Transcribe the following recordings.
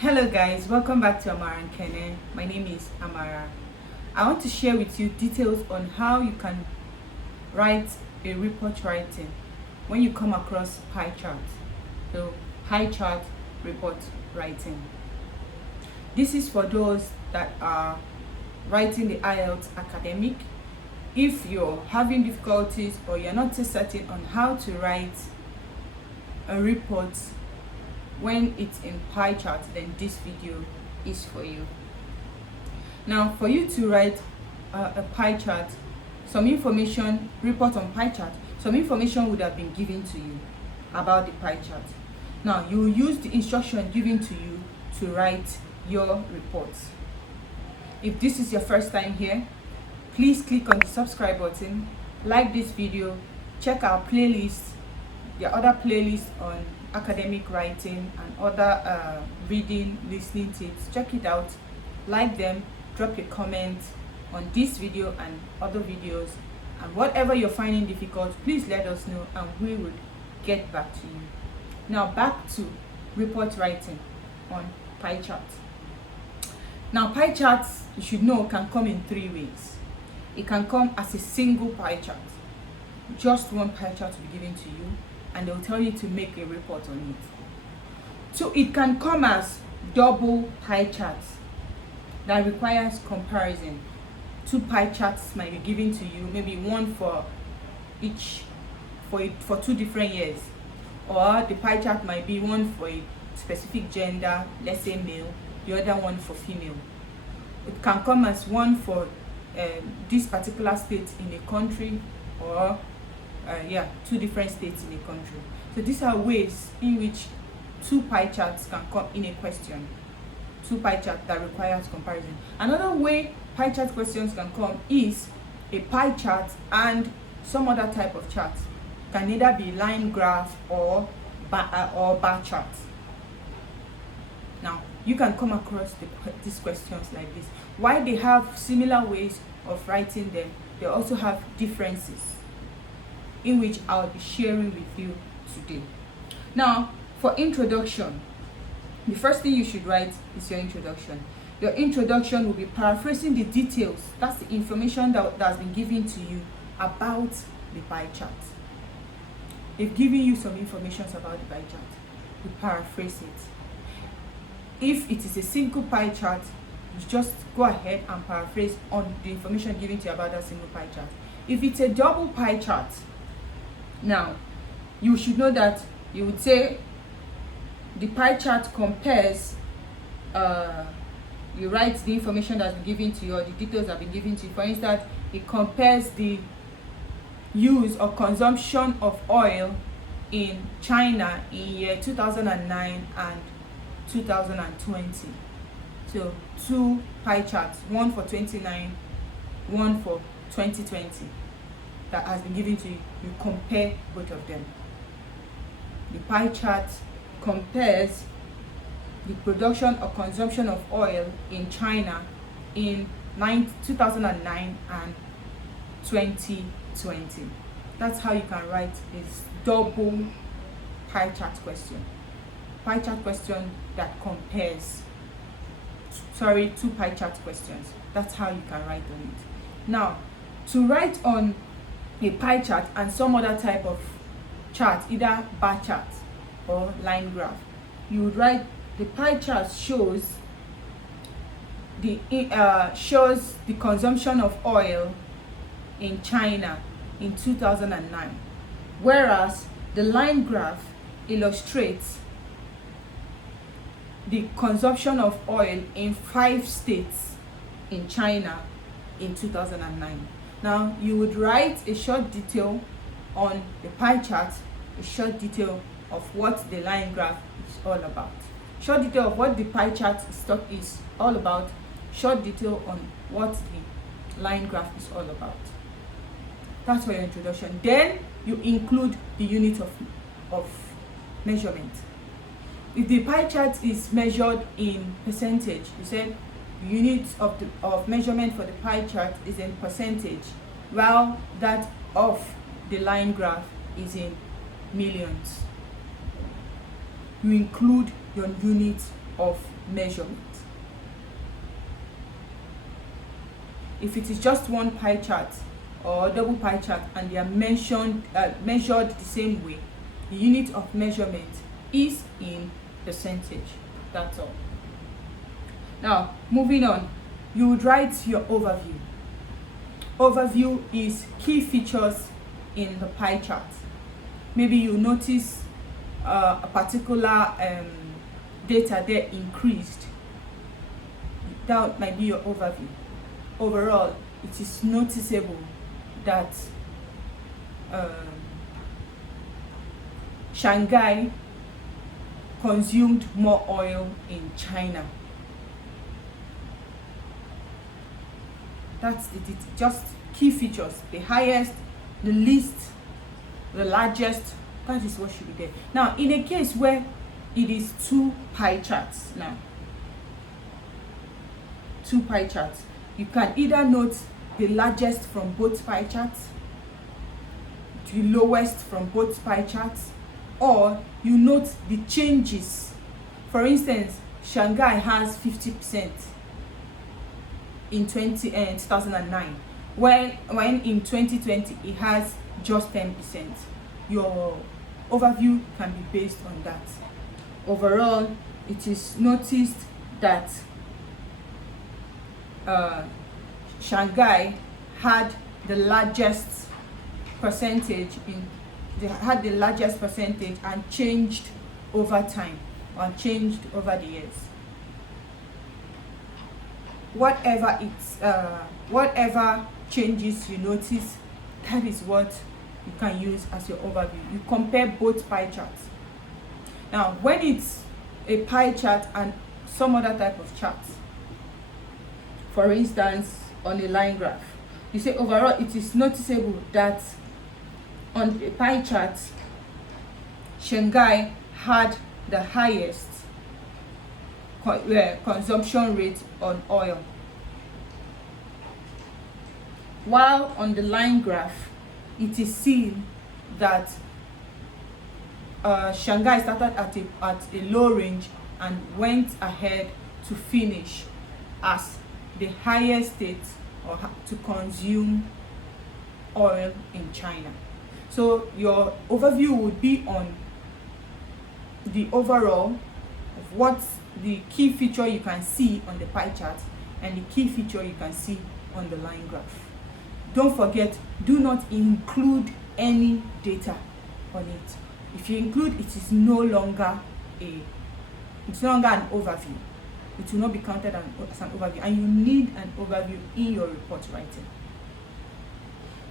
Hello guys, welcome back to Amara and Kene. My name is Amara. I want to share with you details on how you can write a report writing when you come across pie chart. So pie chart report writing. This is for those that are writing the Ielts academic. If you're having difficulties or you're not so certain on how to write a report when it's in pie chart, then this video is for you. Now, for you to write a pie chart, report on pie chart, some information would have been given to you about the pie chart. Now, you will use the instruction given to you to write your report. If this is your first time here, please click on the subscribe button, like this video, check our playlist, the other playlists on academic writing and other reading, listening tips. Check it out, like them, drop a comment on this video and other videos, and whatever you're finding difficult, please let us know and we will get back to you. Now back to report writing on pie chart. Now pie charts, you should know, can come in three ways. It can come as a single pie chart. Just one pie chart will be given to you and they'll tell you to make a report on it. So it can come as double pie charts that requires comparison. Two pie charts might be given to you, maybe one for each, for 2 different years. Or the pie chart might be one for a specific gender, let's say male, the other one for female. It can come as one for this particular state in a country, or 2 different states in a country. So these are ways in which 2 pie charts can come in a question. 2 pie charts that requires comparison. Another way pie chart questions can come is a pie chart and some other type of chart. Can either be line graph or bar chart. Now you can come across these questions like this. While they have similar ways of writing them, they also have differences, in which I'll be sharing with you today. Now, for introduction, the first thing you should write is your introduction. Your introduction will be paraphrasing the details. That's the information that's been given to you about the pie chart. They've given you some information about the pie chart. You paraphrase it. If it is a single pie chart, you just go ahead and paraphrase on the information given to you about that single pie chart. If it's a double pie chart, now you should know that you would say the pie chart compares, you write the information that's been given to you or the details that have been given to you. For instance, it compares the use or consumption of oil in China in year 2009 and 2020. So 2 pie charts, one for 29, one for 2020, that has been given to you. You compare both of them. The pie chart compares the production or consumption of oil in China in 2009 and 2020. That's how you can write this double pie chart question. Pie chart question that compares, 2 pie chart questions. That's how you can write on it. Now, to write on a pie chart and some other type of chart, either bar chart or line graph, you would write the pie chart shows the consumption of oil in China in 2009, whereas the line graph illustrates the consumption of oil in 5 states in China in 2009. Now you would write a short detail on the pie chart, a short detail of what the line graph is all about, short detail of what the pie chart is all about, short detail on what the line graph is all about. That's for your introduction. Then you include the unit of measurement. If the pie chart is measured in percentage, you said the unit of measurement for the pie chart is in percentage, while that of the line graph is in millions. You include your unit of measurement. If it is just one pie chart or double pie chart and they are measured the same way, the unit of measurement is in percentage. That's all. Now, moving on, you would write your overview. Overview is key features in the pie chart. Maybe you notice a particular data there increased. That might be your overview. Overall, it is noticeable that Shanghai consumed more oil in China. That's just key features. The highest, the least, the largest. That is what should be there. Now, in a case where it is two pie charts, two pie charts, you can either note the largest from both pie charts, the lowest from both pie charts, or you note the changes. For instance, Shanghai has 50% in 2009, when in 2020 it has just 10%. Your overview can be based on that. Overall, it is noticed that Shanghai had the largest percentage and changed over time, or changed over the years. Whatever changes you notice, that is what you can use as your overview. You compare both pie charts. Now, when it's a pie chart and some other type of chart, for instance, on a line graph, you say overall it is noticeable that on a pie chart, Shanghai had the highest consumption rate on oil, while on the line graph it is seen that Shanghai started at a low range and went ahead to finish as the highest state or to consume oil in China. So your overview would be on the overall of what the key feature you can see on the pie chart and the key feature you can see on the line graph. Don't forget, do not include any data on it. If you include, it is no longer an overview. It will not be counted as an overview, and you need an overview in your report writing.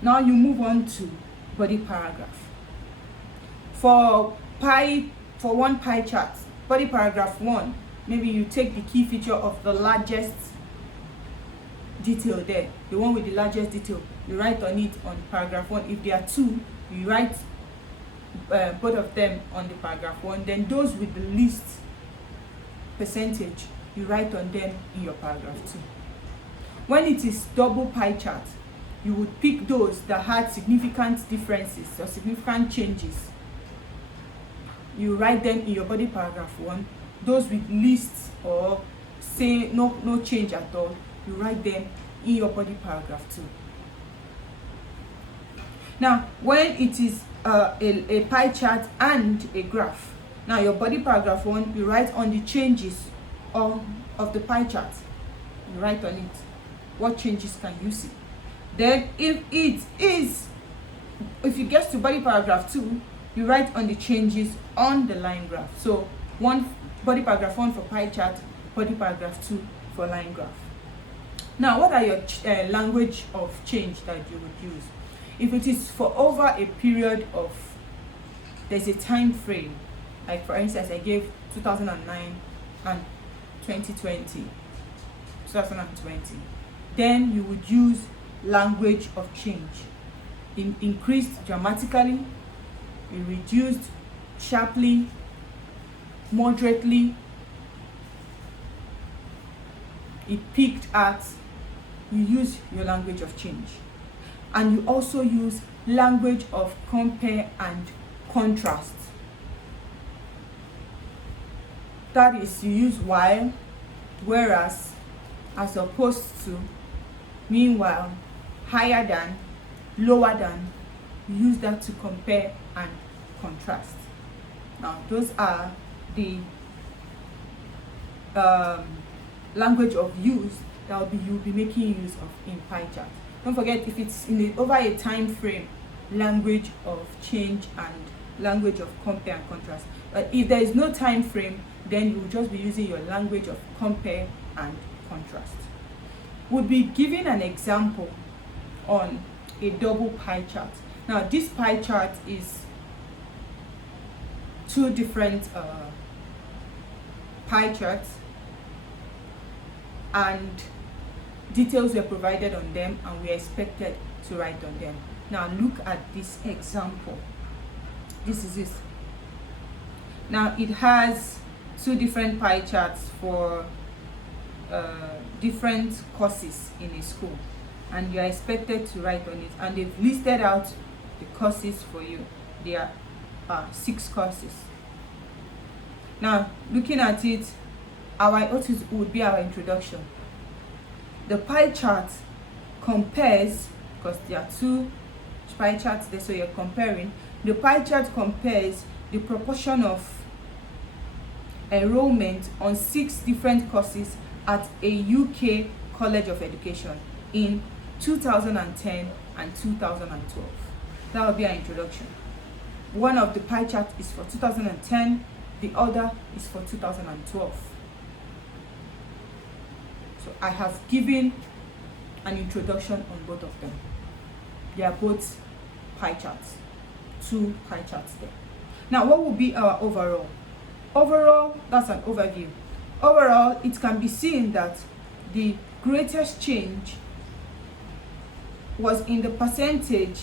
Now you move on to body paragraph. For one pie chart, body paragraph 1, maybe you take the key feature of the largest detail there, the one with the largest detail, you write on it on paragraph 1. If there are two, you write both of them on the paragraph 1. Then those with the least percentage, you write on them in your paragraph 2. When it is double pie chart, you would pick those that had significant differences or significant changes. You write them in your body paragraph 1. Those with least or say no change at all, you write them in your body paragraph 2. Now, when it is a pie chart and a graph, now your body paragraph 1, you write on the changes of the pie chart. You write on it. What changes can you see? Then if you get to body paragraph 2, you write on the changes on the line graph. So body paragraph 1 for pie chart, body paragraph 2 for line graph. Now, what are your language of change that you would use? If it is for over a period of, there's a time frame, like for instance, I gave 2009 and 2020, then you would use language of change. It increased dramatically, it reduced sharply, moderately, it peaked at. You use your language of change. And you also use language of compare and contrast. That is, you use while, whereas, as opposed to, meanwhile, higher than, lower than. You use that to compare and contrast. Now, those are the language of use that you'll be making use of in pie chart. Don't forget, if it's over a time frame, language of change and language of compare and contrast. But if there is no time frame, then you will just be using your language of compare and contrast. We'll be giving an example on a double pie chart. Now, this pie chart is two different pie charts, and details were provided on them, and we are expected to write on them. Now, look at this example. This is it. Now, it has two different pie charts for different courses in a school, and you are expected to write on it, and they've listed out the courses for you. There are 6 courses. Now, looking at it, our Ielts would be our introduction. The pie chart compares, because there are 2 pie charts there, so you're comparing. The pie chart compares the proportion of enrollment on 6 different courses at a UK College of Education in 2010 and 2012. That will be our introduction. One of the pie charts is for 2010, the other is for 2012. So I have given an introduction on both of them. They are both pie charts, 2 pie charts there. Now, what will be our overall? Overall, that's an overview. Overall, it can be seen that the greatest change was in the percentage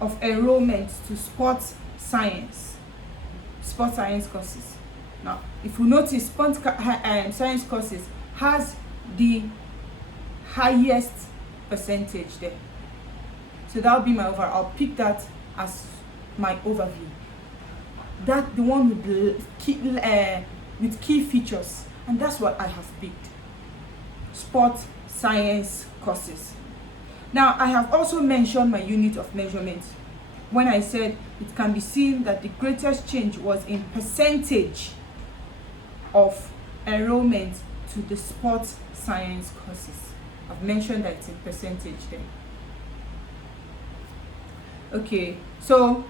of enrollment to sports science courses. Now, if you notice, science courses has the highest percentage there. So that will be my overall. I'll pick that as my overview. That the one with key features, and that's what I have picked. Sport science courses. Now, I have also mentioned my unit of measurement when I said it can be seen that the greatest change was in percentage of enrollment to the sports science courses. I've mentioned that it's in percentage there. Okay, so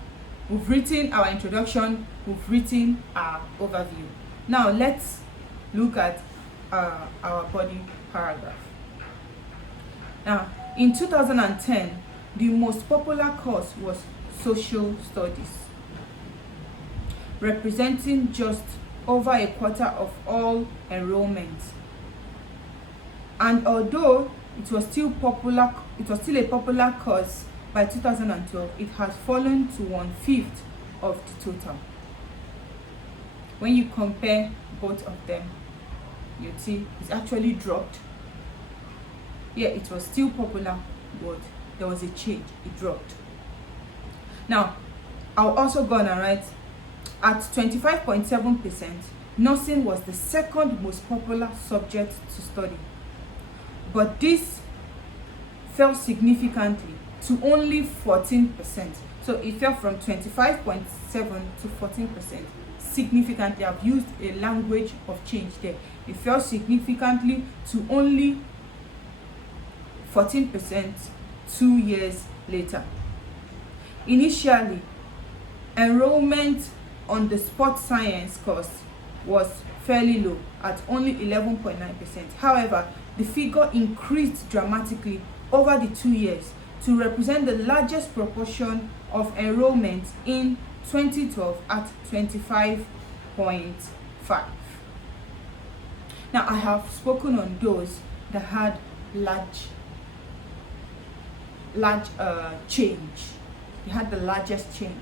we've written our introduction, we've written our overview. Now let's look at our body paragraph. Now, in 2010, the most popular course was social studies, representing just over a quarter of all enrollment. And although it was still a popular course by 2012, it has fallen to 1/5 of the total. When you compare both of them, you see it's actually dropped. Yeah, it was still popular, but there was a change, it dropped. Now, I'll also go on and write, at 25.7%, nursing was the second most popular subject to study. But this fell significantly to only 14%. So it fell from 25.7 to 14%. Significantly, I've used a language of change there. It fell significantly to only 14% 2 years later. Initially, enrollment on the sports science course was fairly low at only 11.9%. However, the figure increased dramatically over the 2 years to represent the largest proportion of enrollment in 2012 at 25.5. Now, I have spoken on those that had large change. They had the largest change.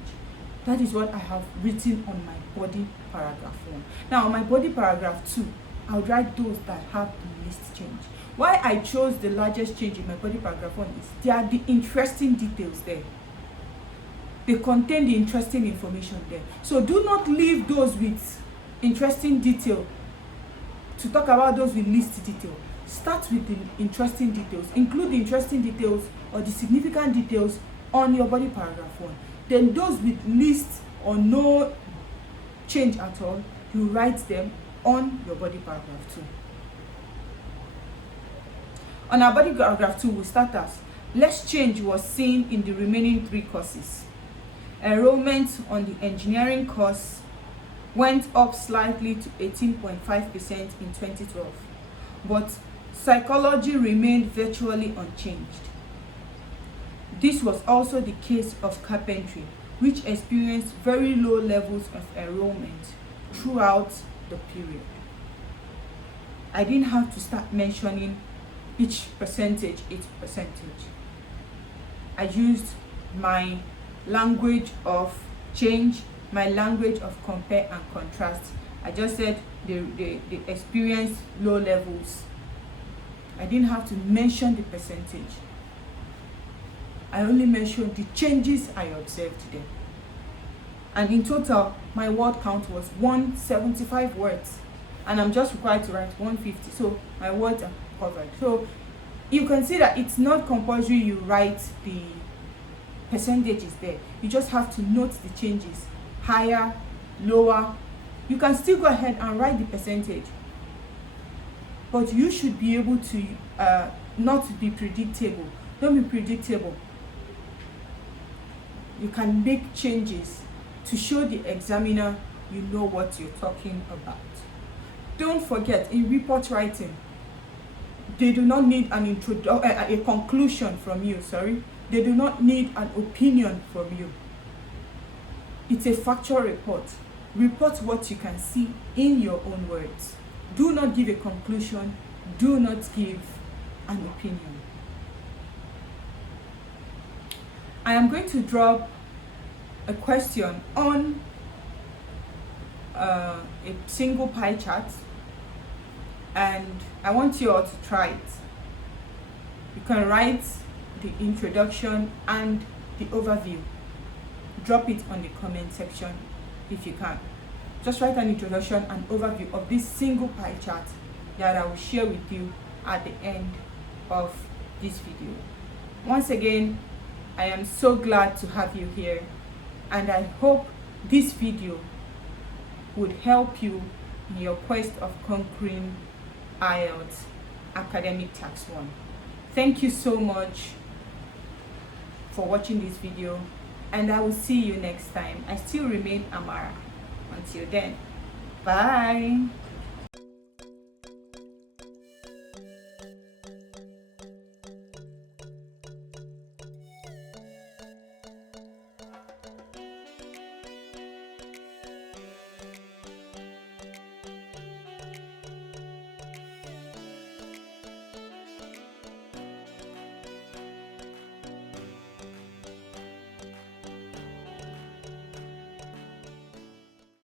That is what I have written on my body paragraph 1. Now, on my body paragraph 2, I'll write those that have the least change. Why I chose the largest change in my body paragraph 1 is there are the interesting details there. They contain the interesting information there. So do not leave those with interesting detail to talk about those with least detail. Start with the interesting details. Include the interesting details or the significant details on your body paragraph 1. Then those with least or no change at all, you write them on your body paragraph 2. On our body paragraph 2, we start as less change was seen in the remaining 3 courses. Enrollment on the engineering course went up slightly to 18.5% in 2012, but psychology remained virtually unchanged. This was also the case of carpentry, which experienced very low levels of enrollment throughout the period. I didn't have to start mentioning each percentage. I used my language of change, my language of compare and contrast. I just said they experienced low levels. I didn't have to mention the percentage. I only mentioned the changes I observed there. And in total, my word count was 175 words. And I'm just required to write 150. So my words are covered. So you can see that it's not compulsory you write the percentages there. You just have to note the changes. Higher, lower. You can still go ahead and write the percentage. But you should be able to not be predictable. Don't be predictable. You can make changes to show the examiner you know what you're talking about. Don't forget, in report writing, they do not need a conclusion from you, They do not need an opinion from you. It's a factual report. Report what you can see in your own words. Do not give a conclusion. Do not give an opinion. I am going to drop a question on a single pie chart, and I want you all to try it. You can write the introduction and the overview. Drop it on the comment section if you can. Just write an introduction and overview of this single pie chart that I will share with you at the end of this video. Once again, I am so glad to have you here, and I hope this video would help you in your quest of conquering Ielts Academic Tax 1. Thank you so much for watching this video, and I will see you next time. I still remain Amara. Until then, bye.